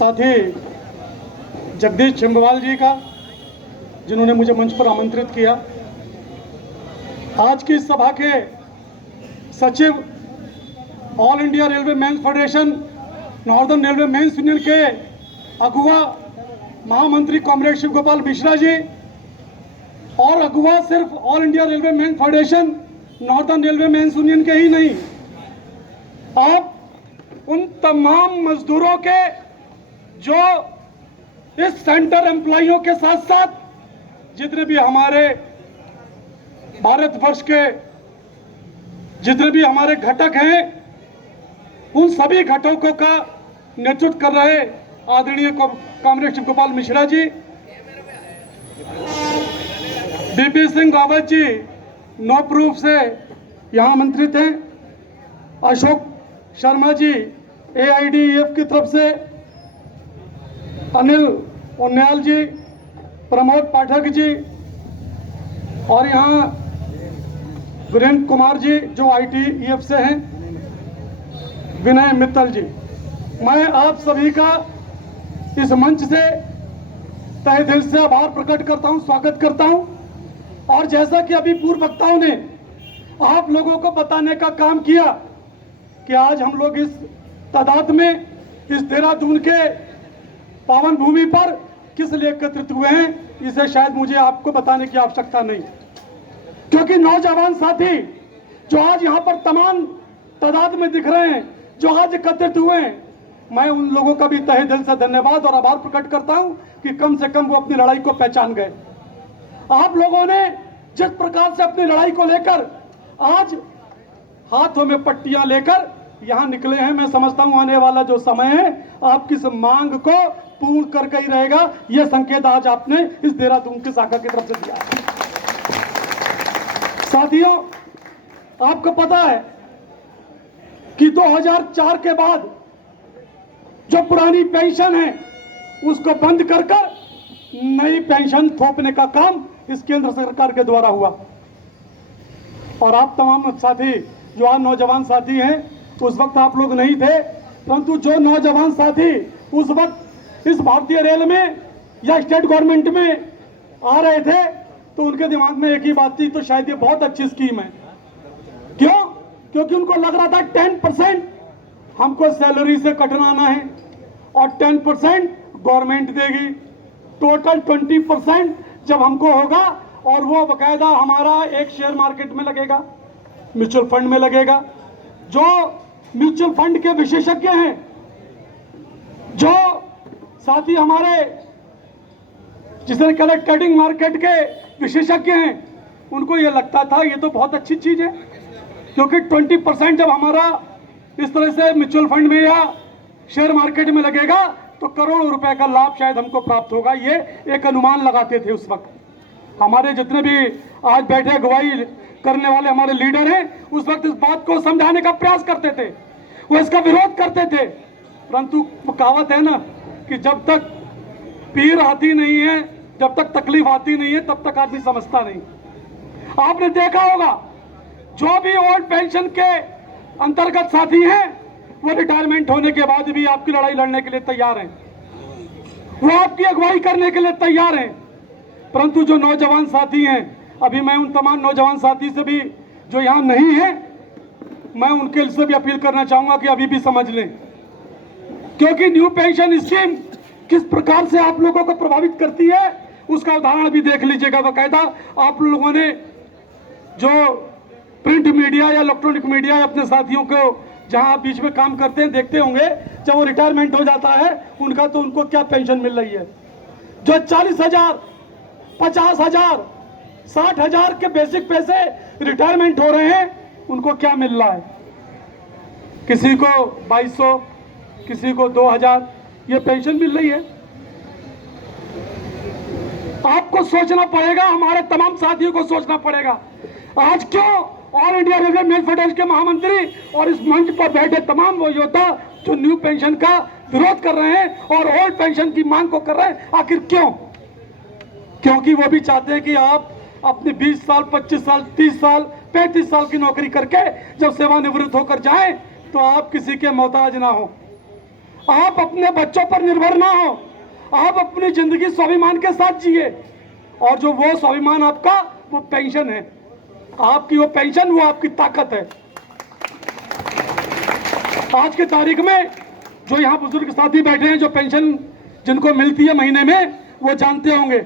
साथी जगदीश छिंबवाल जी का, जिन्होंने मुझे मंच पर आमंत्रित किया। आज की इस सभा के सचिव, All India Railway Men's Federation, Northern Railway Men's Union के अगुवा महामंत्री कॉमरेड शिव गोपाल मिश्रा जी, और अगुवा सिर्फ All India Railway Men's Federation, Northern Railway Men's Union के ही नहीं, आप उन तमाम मजदूरों के जो इस सेंटर एम्प्लॉइयों के साथ साथ जितने भी हमारे भारतवर्ष के जितने भी हमारे घटक हैं, उन सभी घटकों का नेतृत्व कर रहे आदरणीय कॉमरेड शिव गोपाल मिश्रा जी, BP Singh Rawat ji no proof से यहाँ आमंत्रित हैं, अशोक शर्मा जी AIDEF की तरफ से, अनिल उन्याल जी, प्रमोद पाठक जी, और यहाँ वीरेंद्र कुमार जी जो ITEF से हैं, विनय मित्तल जी। मैं आप सभी का इस मंच से तहे दिल से आभार प्रकट करता हूं, स्वागत करता हूं। और जैसा कि अभी पूर्व वक्ताओं ने आप लोगों को बताने का काम किया कि आज हम लोग इस तादाद में इस देहरादून के पावन भूमि पर किस लिए एकत्रित हुए हैं, इसे शायद मुझे आपको बताने की आवश्यकता नहीं, क्योंकि नौजवान साथी जो आज यहाँ पर तमाम तादाद में दिख रहे हैं, जो आज एकत्रित हुए हैं, मैं उन लोगों का भी तहे दिल से धन्यवाद और आभार प्रकट करता हूं कि कम से कम वो अपनी लड़ाई को पहचान गए। आप लोगों ने जिस प्रकार से अपनी लड़ाई को लेकर आज हाथों में पट्टियां लेकर यहां निकले हैं, मैं समझता हूं आने वाला जो समय है आपकी इस मांग को पूर्ण करके ही रहेगा। यह संकेत आज आपने इस देहरादून की शाखा की तरफ से दिया है। साथियों, आपको पता है कि 2004 के बाद जो पुरानी पेंशन है उसको बंद कर नई पेंशन थोपने का काम इस केंद्र सरकार के द्वारा हुआ। और आप तमाम साथी जो आज नौजवान साथी हैं, उस वक्त आप लोग नहीं थे, परंतु जो नौजवान साथी उस वक्त इस भारतीय रेल में या स्टेट गवर्नमेंट में आ रहे थे, तो उनके दिमाग में एक ही बात थी, तो शायद ये बहुत अच्छी स्कीम है। क्यों? क्योंकि उनको लग रहा था 10% हमको सैलरी से कटवाना है और 10% गवर्नमेंट देगी, टोटल 20% जब हमको होगा, और वो बकायदा हमारा एक शेयर मार्केट में लगेगा, म्यूचुअल फंड में लगेगा। जो म्यूचुअल फंड के विशेषज्ञ हैं, जो साथी हमारे जिसे कहते हैं ट्रेडिंग मार्केट के विशेषज्ञ हैं, उनको ये लगता था ये तो बहुत अच्छी चीज है, क्योंकि 20% जब हमारा इस तरह से म्यूचुअल फंड में या शेयर मार्केट में लगेगा तो करोड़ों रुपए का लाभ शायद हमको प्राप्त होगा। ये एक अनुमान लगाते थे उस वक्त। हमारे जितने भी आज बैठे अगुवाई करने वाले हमारे लीडर हैं, उस वक्त इस बात को समझाने का प्रयास करते थे, वो इसका विरोध करते थे, परंतु वो कहावत है ना कि जब तक पीर आती नहीं है, जब तक तकलीफ आती नहीं है, तब तक आदमी समझता नहीं। आपने देखा होगा जो भी ओल्ड पेंशन के अंतर्गत साथी हैं, वो रिटायरमेंट होने के बाद भी आपकी लड़ाई लड़ने के लिए तैयार हैं, वो आपकी अगुवाई करने के लिए तैयार हैं। परंतु जो नौजवान साथी हैं, अभी मैं उन तमाम नौजवान साथी से भी जो यहाँ नहीं है, मैं उनके से भी अपील करना चाहूंगा कि अभी भी समझ लें, क्योंकि न्यू पेंशन स्कीम किस प्रकार से आप लोगों को प्रभावित करती है उसका उदाहरण भी देख लीजिएगा। बाकायदा आप लोगों ने जो प्रिंट मीडिया या इलेक्ट्रॉनिक मीडिया या अपने साथियों को जहां आप बीच में काम करते हैं देखते होंगे, जब वो रिटायरमेंट हो जाता है उनका, तो उनको क्या पेंशन मिल रही है। जो 40,000, 50,000, 60,000 के बेसिक पैसे रिटायरमेंट हो रहे हैं, उनको क्या मिल रहा है? किसी को 2200, किसी को 2000 ये पेंशन मिल रही है। आपको सोचना पड़ेगा, हमारे तमाम साथियों को सोचना पड़ेगा। आज क्यों All India Railway Men's Federation के महामंत्री और इस मंच पर बैठे तमाम वो योद्धा जो न्यू पेंशन का विरोध कर रहे हैं और ओल्ड पेंशन की मांग को कर रहे हैं, आखिर क्यों? क्योंकि वो भी चाहते हैं कि आप अपने 20 साल, 25 साल, 30 साल, 35 साल की नौकरी करके जब सेवानिवृत्त होकर जाएं तो आप किसी के मोहताज ना हो, आप अपने बच्चों पर निर्भर ना हो, आप अपनी जिंदगी स्वाभिमान के साथ जिए। और जो वो स्वाभिमान आपका वो पेंशन है, आपकी वो पेंशन, वो आपकी ताकत है। आज की तारीख में जो यहाँ बुजुर्ग साथी बैठे हैं, जो पेंशन जिनको मिलती है महीने में, वो जानते होंगे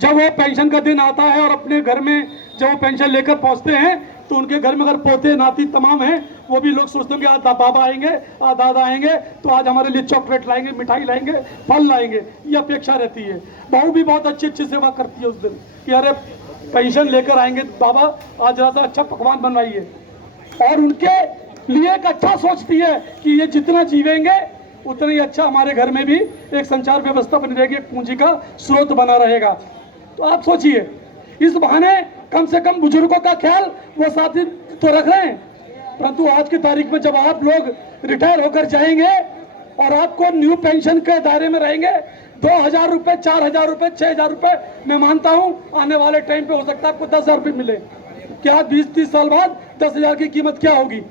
जब वो पेंशन का दिन आता है और अपने घर में जब वो पेंशन लेकर पहुंचते हैं तो उनके घर में अगर पोते नाती तमाम हैं, वो भी लोग सोचते हैं कि आज बाबा आएंगे, आज दादा आएंगे तो आज हमारे लिए चॉकलेट लाएंगे, मिठाई लाएंगे, फल लाएंगे, ये अपेक्षा रहती है। बहू भी बहुत अच्छी अच्छी सेवा करती है उस दिन कि अरे पेंशन लेकर आएंगे बाबा, आज जरा सा अच्छा पकवान बनवाइए। और उनके लिए एक अच्छा सोचती है कि ये जितना जीवेंगे उतना ही अच्छा हमारे घर में भी एक संचार व्यवस्था बनी रहेगी, एक पूंजी का स्रोत बना रहेगा। तो आप सोचिए, इस बहाने कम से कम बुजुर्गों का ख्याल वो साथी तो रख रहे हैं, परंतु आज की तारीख में जब आप लोग रिटायर होकर जाएंगे और आपको न्यू पेंशन के दायरे में रहेंगे, 2,000 रुपये, 4,000 रुपये, 6,000 रुपये, मैं मानता हूं आने वाले टाइम पे हो सकता है आपको 10,000 रुपये मिले। क्या 20-30 साल बाद 10,000 की कीमत क्या होगी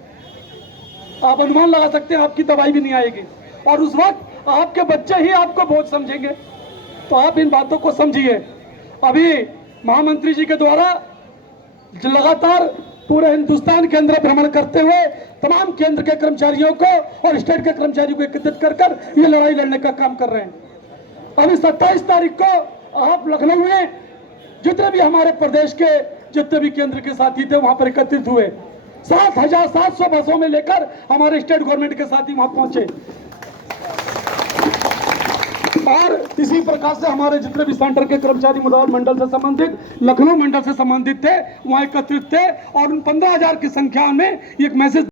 आप अनुमान लगा सकते हैं, आपकी दवाई भी नहीं आएगी। और उस वक्त आपके बच्चे ही आपको बोझ समझेंगे। तो आप इन बातों को समझिए। अभी महामंत्री जी के द्वारा लगातार पूरे हिंदुस्तान के अंदर भ्रमण करते हुए तमाम केंद्र के कर्मचारियों को और स्टेट के कर्मचारियों को एकत्रित कर कर ये लड़ाई लड़ने का काम कर रहे हैं। अभी 27 तारीख को आप लखनऊ में जितने भी हमारे प्रदेश के जितने भी केंद्र के साथी थे वहां पर एकत्रित हुए, 7,700 बसों में लेकर हमारे स्टेट गवर्नमेंट के साथी वहां पहुंचे। और इसी प्रकार से हमारे जितने भी सेंटर के कर्मचारी मुराद मंडल से संबंधित, लखनऊ मंडल से संबंधित थे, वहां एकत्रित थे और उन 15,000 की संख्या में एक मैसेज